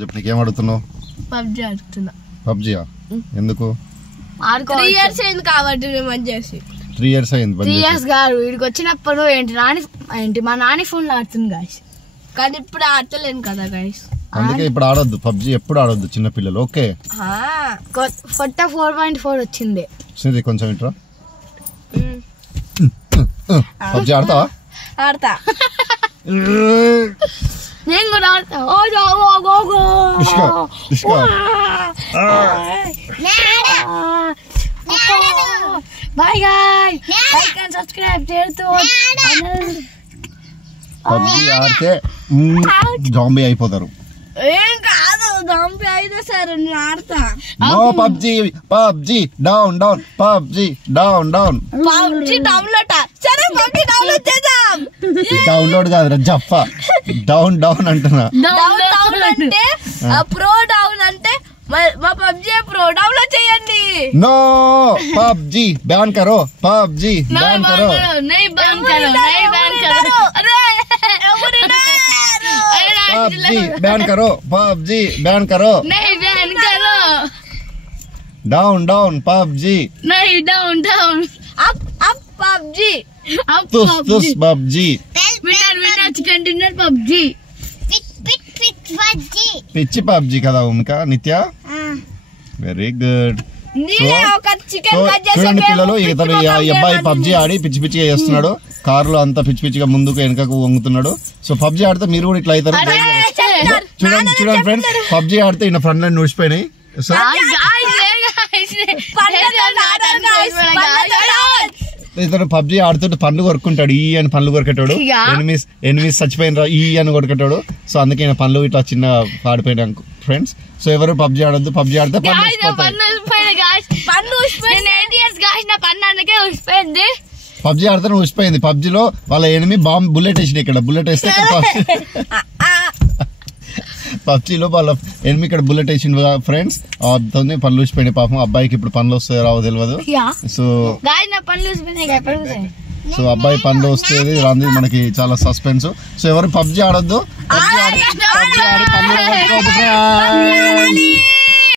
చెప్పు నీకేం అడుగుతున్నావు? పబ్జీ ఆడుతున్నా. పబ్జీయా? ఎందుకు? 3 years అయింది కాబట్టి మేము చేసి 3 years అయింది. 3 years కాదు, వీడికి వచ్చినప్పుడు ఏంటి మా నాని ఫోన్ లో ఆడుతుంది గాయస్. కానీ ఇప్పుడు ఆడతలేను కదా గైస్. అందుకే ఇప్పుడు ఆడొద్దు పబ్జీ, ఎప్పుడు ఆడొద్దు చిన్న పిల్లలు. ఓకే కొత్త 4.4 వచ్చింది. శ్రీది కొంచెం ఇంట్రా. పబ్జీ ఆడతావా? ఆడతా. నేను కూడా ఆడతా. Bye guy, like and subscribe చేస్తూ. పబ్జీ ఆడితే జాంబీ అయిపోతారు. ఏం కాదు, జాంబీ అయినా సరే నేను ఆడతా. No PUBG, PUBG down down, PUBG down down. PUBG download. సరే పబ్జీ డౌన్లోడ్ చేద్దాం. డౌన్లోడ్ కాదురా జఫా, డౌన్ డౌన్ అంటున్నా. డౌన్ అంటే ప్రో, డౌన్ అంటే మా పబ్జీ ప్రో. డౌన్లోడ్ చేయండి. नो पबजी बैन करो, पबजी बैन करो. नहीं बैन करो, नहीं बैन करो. अरे पबजी बैन करो, पबजी बैन करो. नहीं बैन करो. Down down PUBG. नहीं डाउन डाउन. Up PUBG. अब तुस तुस PUBG. Winner winner chicken dinner PUBG. పిచ్చి పబ్జీ కదా ఉమిక నిత్య. Very good. చూడండి పిల్లలు, ఇతను ఈ అబ్బాయి పబ్జీ ఆడి పిచ్చి పిచ్చిగా చేస్తున్నాడు. కారులో అంతా పిచ్చి పిచ్చిగా ముందుకు వెనకకు వంగుతున్నాడు. సో పబ్జీ ఆడితే మీరు కూడా ఇట్లా అవుతారు. చూడండి చూడండి ఫ్రెండ్స్, పబ్జీ ఆడితే ఈయన ఫ్రంట్ లైన్ నూడిపోయినాయి. సో ఇతను పబ్జీ ఆడుతుంటే పండ్లు కొరుకుంటాడు. ఈ అని పండ్లు కొరికేటాడు. ఎనిమిస్ చచ్చిపోయిన ఈ అని కొరికేటాడు. సో అందుకే ఈయన పండ్లు ఇట్లా చిన్న పాడిపోయినా ఫ్రెండ్స్. సో ఎవరు పబ్జీ ఆడద్దు, పబ్జీ ఆడితే పబ్జీ ఆడితే ఊసిపోయింది. పబ్జీలో వాళ్ళ ఎనిమి బాంబు బుల్లెట్ వేసిన, ఇక్కడ బుల్లెట్ వేస్తే పబ్జీలో వాళ్ళ ఎనిమి ఇక్కడ బుల్లెట్ వేసిండు ఫ్రెండ్స్. అతని పనులు ఊసిపోయినాయి పాపం. అబ్బాయికి ఇప్పుడు పనులు వస్తాయో రావో తెలియదు. సో అబ్బాయి పనులు వస్తుంది రాంది మనకి చాలా సస్పెన్స్. సో ఎవరు పబ్జీ ఆడొద్దు, పబ్జీ ఆడి పనులు